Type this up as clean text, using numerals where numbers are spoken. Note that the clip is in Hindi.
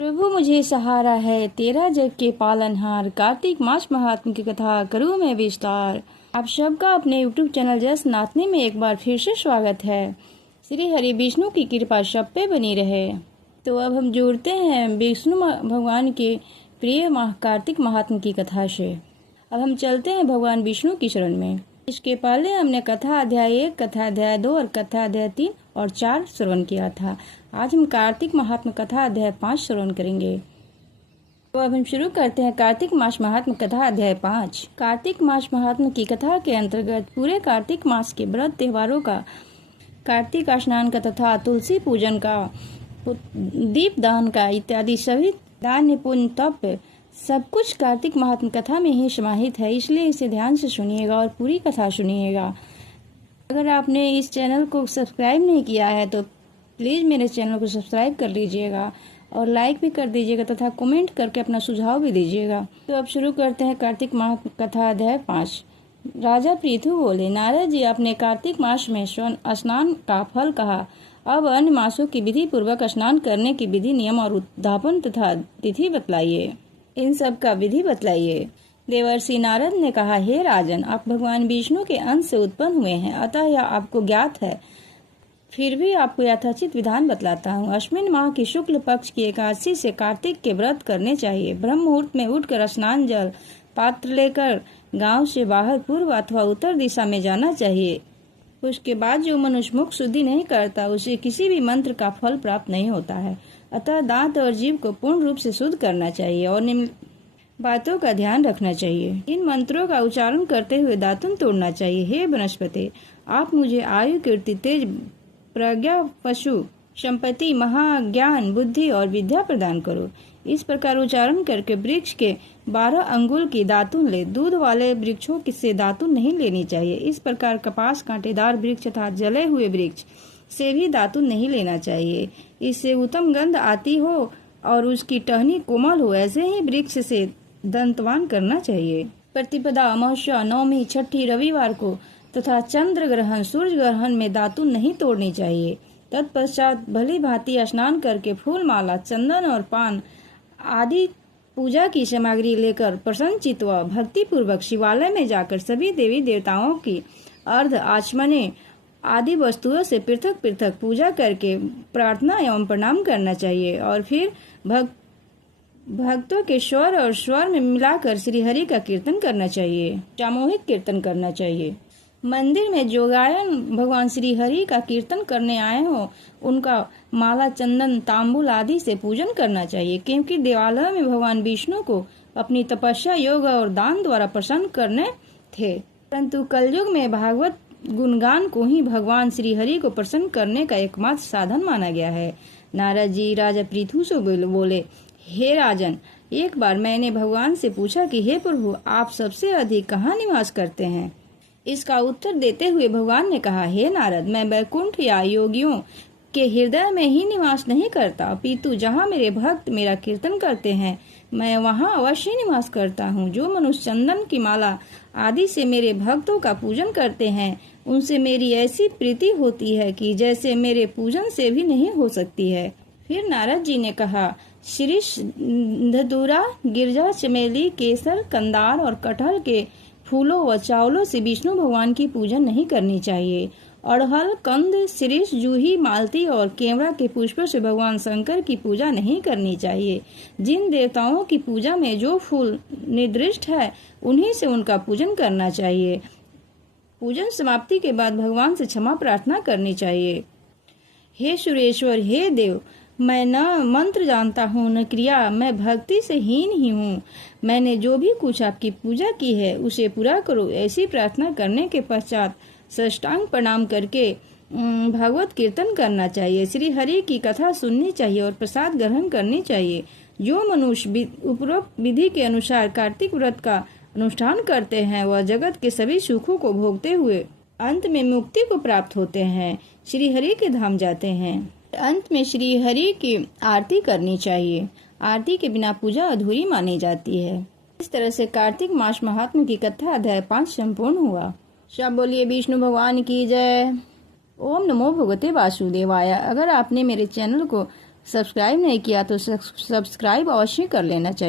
प्रभु मुझे सहारा है, तेरा जग के पालनहार। कार्तिक मास महात्म्य की कथा करूँ मैं विस्तार। आप सबका अपने YouTube चैनल जस नाथनी में एक बार फिर से स्वागत है। श्री हरि विष्णु की कृपा सब पे बनी रहे। तो अब हम जुड़ते हैं विष्णु भगवान के प्रिय कार्तिक महात्म्य की कथा से। अब हम चलते हैं भगवान विष्णु की शरण में। इसके पहले हमने कथा अध्याय 1, कथा अध्याय 2 और कथा अध्याय 3 और 4 श्रवण किया था। आज हम कार्तिक महात्म्य कथा अध्याय 5 श्रवण करेंगे। तो अब हम शुरू करते हैं कार्तिक मास महात्म्य कथा अध्याय 5। कार्तिक मास महात्म्य की कथा के अंतर्गत पूरे कार्तिक मास के व्रत त्योहारों का, कार्तिक स्नान का तथा तुलसी पूजन का, दीप दान का इत्यादि सभी दान पुण्य तप सब कुछ कार्तिक महात्म्य कथा में ही समाहित है। इसलिए इसे ध्यान से सुनिएगा और पूरी कथा सुनिएगा। अगर आपने इस चैनल को सब्सक्राइब नहीं किया है तो प्लीज़ मेरे चैनल को सब्सक्राइब कर लीजिएगा और लाइक भी कर दीजिएगा तथा कमेंट करके अपना सुझाव भी दीजिएगा। तो अब शुरू करते हैं कार्तिक महात्म्य कथा अध्याय 5। राजा पृथु बोले, नारद जी, आपने कार्तिक मास में स्नान का फल कहा। अब अन्य मासों की विधि पूर्वक स्नान करने की विधि, नियम और उद्यापन तथा तिथि बतलाइए। इन सब का विधि बतलाइए। देवर्षि नारद ने कहा, हे राजन, आप भगवान विष्णु के अंश से उत्पन्न हुए हैं, अतः यह आपको ज्ञात है। फिर भी आपको यथोचित विधान बतलाता हूँ। अश्विन माह की शुक्ल पक्ष की एकादशी से कार्तिक के व्रत करने चाहिए। ब्रह्म मुहूर्त में उठकर स्नान जल पात्र लेकर गांव से बाहर पूर्व अथवा उत्तर दिशा में जाना चाहिए। उसके बाद जो मनुष्य मुख शुद्धि नहीं करता उसे किसी भी मंत्र का फल प्राप्त नहीं होता है। अतः दांत और जीभ को पूर्ण रूप से शुद्ध करना चाहिए और निम्न बातों का ध्यान रखना चाहिए। इन मंत्रों का उच्चारण करते हुए दातुन तोड़ना चाहिए। हे वनस्पति, आप मुझे आयु, कीर्ति, तेज, प्रज्ञा, पशु, संपत्ति, महाज्ञान, बुद्धि और विद्या प्रदान करो। इस प्रकार उच्चारण करके वृक्ष के 12 अंगुल की दातुन ले। दूध वाले वृक्षों से दातुन नहीं लेनी चाहिए। इस प्रकार कपास, कांटेदार वृक्ष तथा जले हुए वृक्ष से भी दातुन नहीं लेना चाहिए। इससे उत्तम गंध आती हो और उसकी टहनी कोमल हो, ऐसे ही वृक्ष से दंतवान करना चाहिए। प्रतिपदा, अमावस्या, नवमी, छठी, रविवार को तथा चंद्र ग्रहण, सूर्य ग्रहण में दातुन नहीं तोड़नी चाहिए। तत्पश्चात भली भांति स्नान करके फूल माला, चंदन और पान आदि पूजा की सामग्री लेकर प्रसन्न चित्त व भक्ति पूर्वक शिवालय में जाकर सभी देवी देवताओं की अर्ध आचमने आदि वस्तुओं से पृथक पृथक पूजा करके प्रार्थना एवं प्रणाम करना चाहिए और फिर भक्तों के स्वर और स्वर में मिलाकर श्री हरि का कीर्तन करना चाहिए। सामूहिक कीर्तन करना चाहिए। मंदिर में जो गायन भगवान श्री हरि का कीर्तन करने आए हो उनका माला, चंदन, तांबुल आदि से पूजन करना चाहिए, क्योंकि देवालय में भगवान विष्णु को अपनी तपस्या, योग और दान द्वारा प्रसन्न करने थे। परंतु कलयुग में भागवत गुणगान को ही भगवान श्री हरि को प्रसन्न करने का एकमात्र साधन माना गया है। नारद जी राजा पृथु से बोले, हे राजन, एक बार मैंने भगवान से पूछा कि हे प्रभु, आप सबसे अधिक कहाँ निवास करते हैं? इसका उत्तर देते हुए भगवान ने कहा, हे नारद, मैं वैकुंठ या योगियों के हृदय में ही निवास नहीं करता, अपितु जहाँ मेरे भक्त मेरा कीर्तन करते हैं मैं वहाँ अवश्य निवास करता हूँ। जो मनुष्य चंदन की माला आदि से मेरे भक्तों का पूजन करते हैं उनसे मेरी ऐसी प्रीति होती है कि जैसे मेरे पूजन से भी नहीं हो सकती है। फिर नारद जी ने कहा, शीरीष, धतूरा, गिरजा, चमेली, केसर, कंदार और कटहल के फूलों व चावलों से विष्णु भगवान की पूजन नहीं करनी चाहिए। अड़हल, कंद, शीरीष, जूही, मालती और केवड़ा के पुष्पों से भगवान शंकर की पूजा नहीं करनी चाहिए। जिन देवताओं की पूजा में जो फूल निर्दिष्ट है उन्हीं से उनका पूजन करना चाहिए। पूजन समाप्ति के बाद भगवान से क्षमा प्रार्थना करनी चाहिए। हे सुरेश्वर, हे देव, मैं न मंत्र जानता हूँ न क्रिया, मैं भक्ति से हीन ही हूँ। मैंने जो भी कुछ आपकी पूजा की है उसे पूरा करो। ऐसी प्रार्थना करने के पश्चात साष्टांग प्रणाम करके भागवत कीर्तन करना चाहिए। श्री हरि की कथा सुननी चाहिए और प्रसाद ग्रहण करनी चाहिए। जो मनुष्य उपरोक्त विधि के अनुसार कार्तिक व्रत का अनुष्ठान करते हैं वह जगत के सभी सुखों को भोगते हुए अंत में मुक्ति को प्राप्त होते हैं, श्री हरि के धाम जाते हैं। अंत में श्री हरि की आरती करनी चाहिए। आरती के बिना पूजा अधूरी मानी जाती है। इस तरह से कार्तिक मास महात्म्य की कथा अध्याय 5 संपूर्ण हुआ। सब बोलिए विष्णु भगवान की जय। ओम नमो भगवते वासुदेवाय। अगर आपने मेरे चैनल को सब्सक्राइब नहीं किया तो सब्सक्राइब अवश्य कर लेना चाहिए।